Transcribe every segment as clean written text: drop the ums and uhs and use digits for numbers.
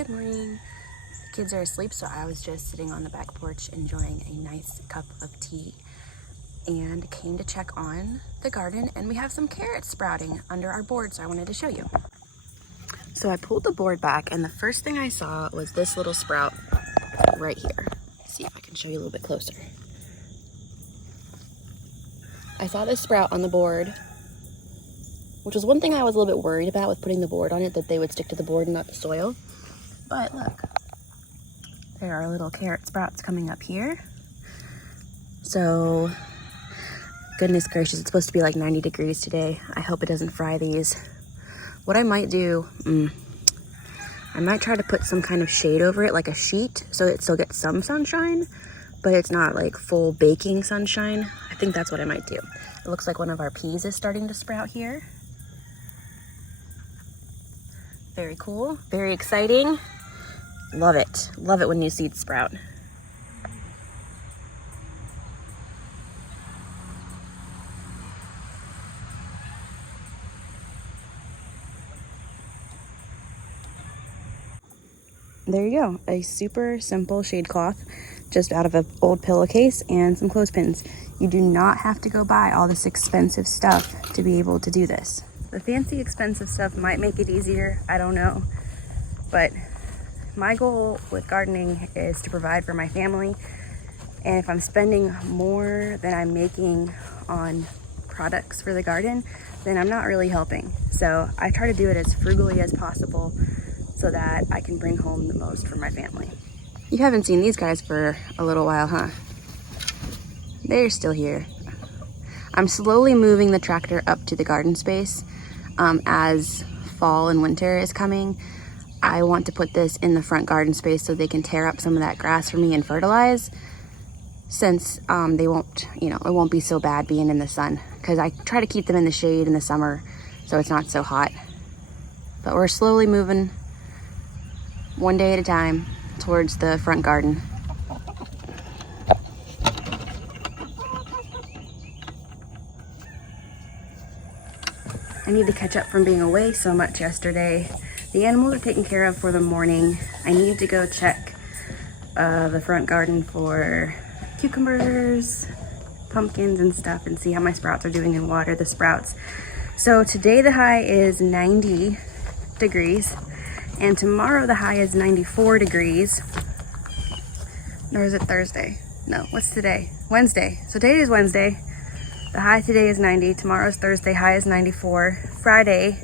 Good morning. The kids are asleep, so I was just sitting on the back porch enjoying a nice cup of tea and came to check on the garden, and we have some carrots sprouting under our board, so I wanted to show you. So I pulled the board back, and the first thing I saw was this little sprout right here. Let's see if I can show you a little bit closer. I saw this sprout on the board, which was one thing I was a little bit worried about with putting the board on it, that they would stick to the board and not the soil. But look, there are little carrot sprouts coming up here. So, goodness gracious, it's supposed to be like 90 degrees today. I hope it doesn't fry these. What I might do, I might try to put some kind of shade over it, like a sheet, so it still gets some sunshine, but it's not like full baking sunshine. I think that's what I might do. It looks like one of our peas is starting to sprout here. Very cool, very exciting. Love it. Love it when new seeds sprout. There you go, a super simple shade cloth just out of an old pillowcase and some clothespins. You do not have to go buy all this expensive stuff to be able to do this. The fancy expensive stuff might make it easier, I don't know, but my goal with gardening is to provide for my family, and if I'm spending more than I'm making on products for the garden, then I'm not really helping. So I try to do it as frugally as possible so that I can bring home the most for my family. You haven't seen these guys for a little while, huh? They're still here. I'm slowly moving the tractor up to the garden space. As fall and winter is coming, I want to put this in the front garden space so they can tear up some of that grass for me and fertilize, since they won't, it won't be so bad being in the sun, because I try to keep them in the shade in the summer so it's not so hot. But we're slowly moving one day at a time towards the front garden. I need to catch up from being away so much yesterday. The animals are taken care of for the morning. I need to go check the front garden for cucumbers, pumpkins and stuff, and see how my sprouts are doing and water the sprouts. So today the high is 90 degrees, and tomorrow the high is 94 degrees. Or is it Thursday? No, what's today? Wednesday. So today is Wednesday. The high today is 90. Tomorrow's Thursday, high is 94. Friday,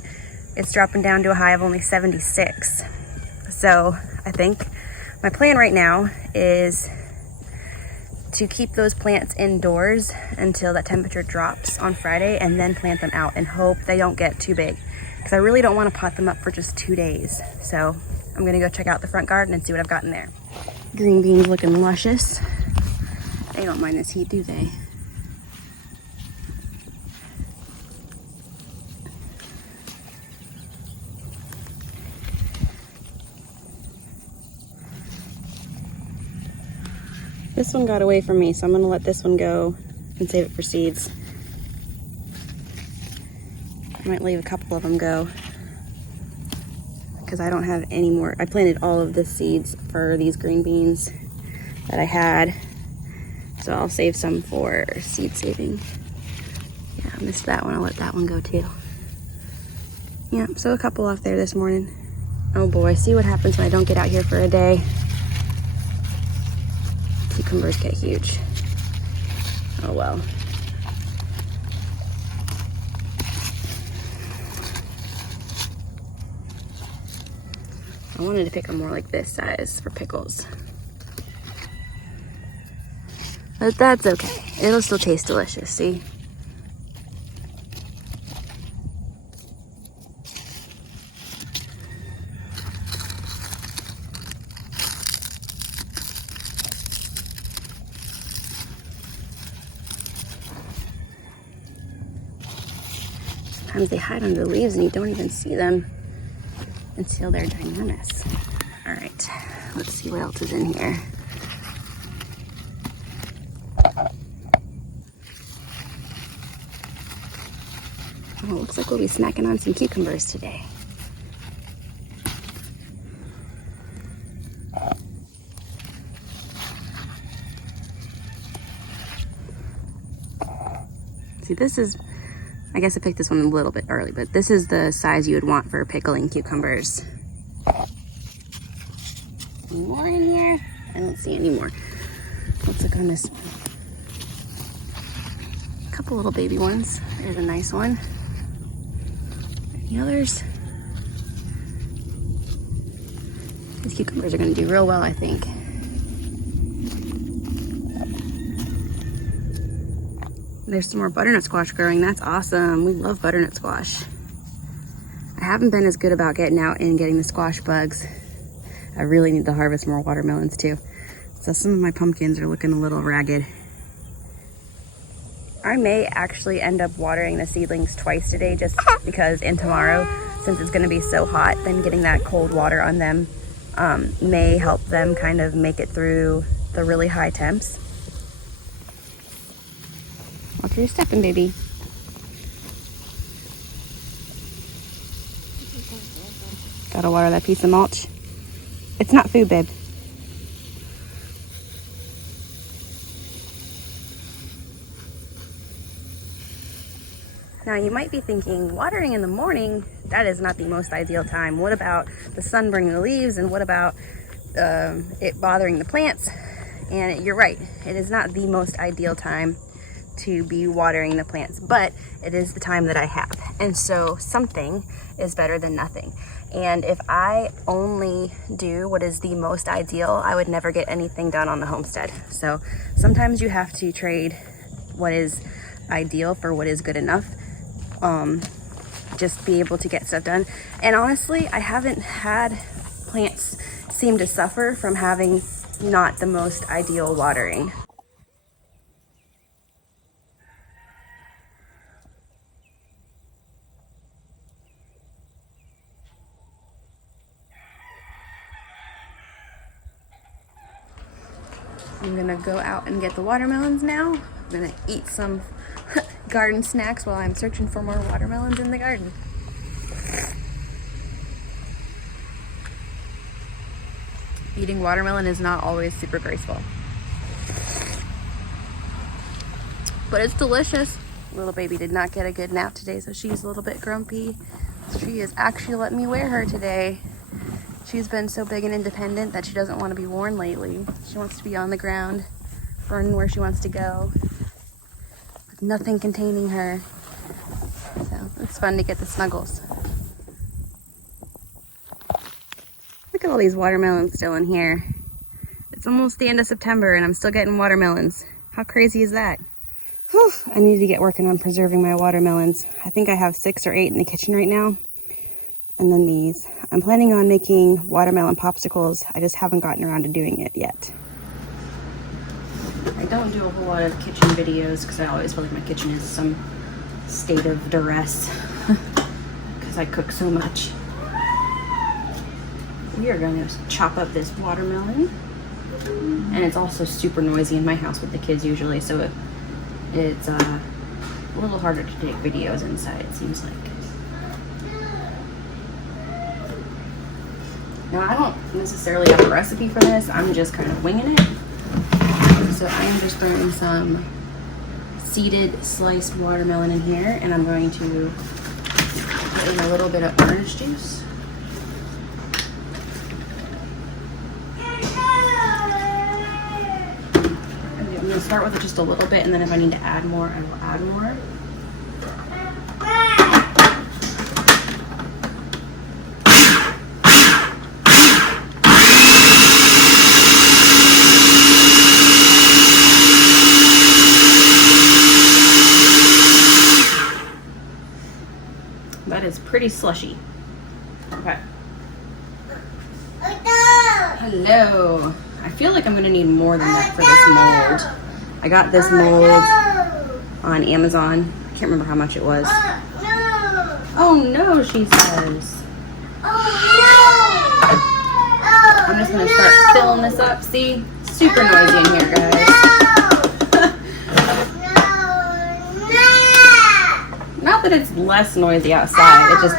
it's dropping down to a high of only 76. So I think my plan right now is to keep those plants indoors until that temperature drops on Friday, and then plant them out and hope they don't get too big, because I really don't want to pot them up for just 2 days. So I'm gonna go check out the front garden and see what I've got in there. Green beans looking luscious. They don't mind this heat, do they? This one got away from me, so I'm gonna let this one go and save it for seeds. I might leave a couple of them go because I don't have any more. I planted all of the seeds for these green beans that I had, so I'll save some for seed saving. Yeah, I missed that one. I'll let that one go too. Yeah, so a couple off there this morning. Oh boy, see what happens when I don't get out here for a day. Cucumbers get huge. Oh well. I wanted to pick them more like this size for pickles. But that's okay. It'll still taste delicious, see? Sometimes they hide under the leaves and you don't even see them until they're ginormous. All right, let's see what else is in here. Oh, looks like we'll be snacking on some cucumbers today. See, this is, I guess I picked this one a little bit early, but this is the size you would want for pickling cucumbers. Any more in here? I don't see any more. Let's look on this one. A couple little baby ones. There's a nice one. Any others? These cucumbers are going to do real well, I think. There's some more butternut squash growing. That's awesome. We love butternut squash. I haven't been as good about getting out and getting the squash bugs. I really need to harvest more watermelons too. So some of my pumpkins are looking a little ragged. I may actually end up watering the seedlings twice today just because, and tomorrow, since it's going to be so hot, then getting that cold water on them may help them kind of make it through the really high temps. Watch where you're stepping, baby. Gotta water that piece of mulch. It's not food, babe. Now you might be thinking, watering in the morning, that is not the most ideal time. What about the sun burning the leaves, and what about it bothering the plants? And you're right, it is not the most ideal time to be watering the plants, but it is the time that I have. And so something is better than nothing. And if I only do what is the most ideal, I would never get anything done on the homestead. So sometimes you have to trade what is ideal for what is good enough. Just be able to get stuff done. And honestly, I haven't had plants seem to suffer from having not the most ideal watering. I'm gonna go out and get the watermelons now. I'm gonna eat some garden snacks while I'm searching for more watermelons in the garden. Eating watermelon is not always super graceful, but it's delicious. Little baby did not get a good nap today, so she's a little bit grumpy. She is actually letting me wear her today. She's been so big and independent that she doesn't want to be worn lately. She wants to be on the ground, running where she wants to go, with nothing containing her. So it's fun to get the snuggles. Look at all these watermelons still in here. It's almost the end of September and I'm still getting watermelons. How crazy is that? Whew, I need to get working on preserving my watermelons. I think I have 6 or 8 in the kitchen right now. And then these. I'm planning on making watermelon popsicles. I just haven't gotten around to doing it yet. I don't do a whole lot of kitchen videos because I always feel like my kitchen is some state of duress because I cook so much. We are going to chop up this watermelon. And it's also super noisy in my house with the kids usually, so it's a little harder to take videos inside, it seems like. Now, I don't necessarily have a recipe for this. I'm just kind of winging it. So I am just throwing some seeded sliced watermelon in here, and I'm going to put in a little bit of orange juice. I'm going to start with just a little bit, and then if I need to add more, I will add more. That is pretty slushy. Okay. Hello. I feel like I'm gonna need more than that for this mold. I got this mold on Amazon. I can't remember how much it was. Oh no, she says. I'm just gonna start filling this up. See? Super noisy in here, guys. Not that it's less noisy outside, it just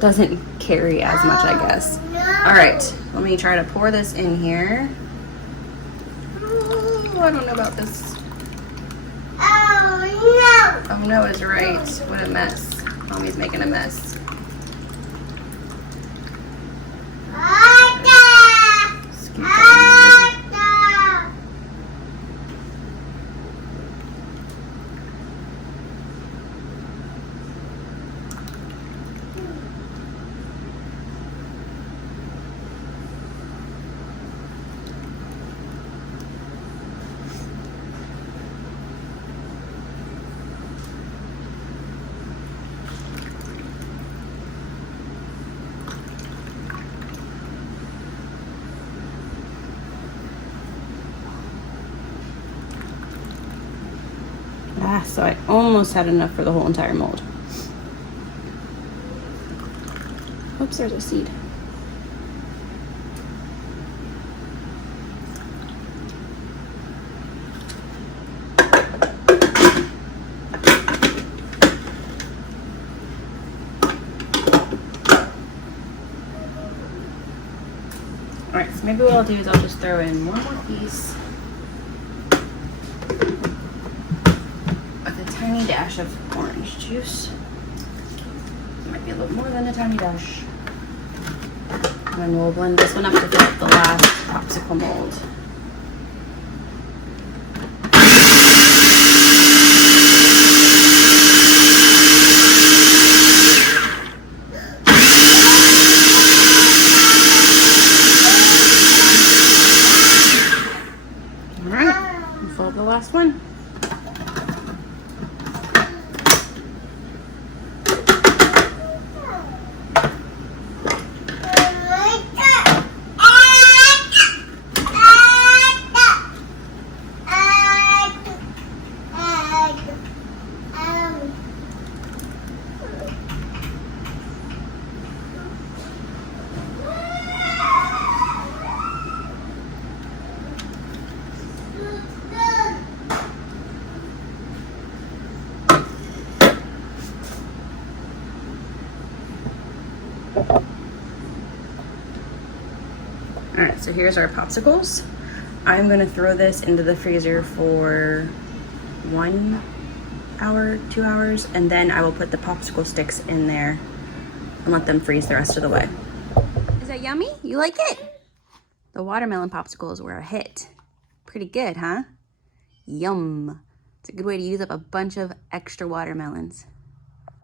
doesn't carry as much, I guess. All right, let me try to pour this in here. Oh, I don't know about this. Oh no is right. What a mess. Mommy's making a mess. Scoop that in. So I almost had enough for the whole entire mold. Oops, there's a seed. Alright, so maybe what I'll do is I'll just throw in one more piece with a tiny dash of orange juice. Might be a little more than a tiny dash. And then we'll blend this one up to fill up the last popsicle mold. Fill up the last one. Alright, so here's our popsicles. I'm gonna throw this into the freezer for 1 hour, 2 hours, and then I will put the popsicle sticks in there and let them freeze the rest of the way. Is that yummy? You like it? The watermelon popsicles were a hit. Pretty good, huh? Yum. It's a good way to use up a bunch of extra watermelons.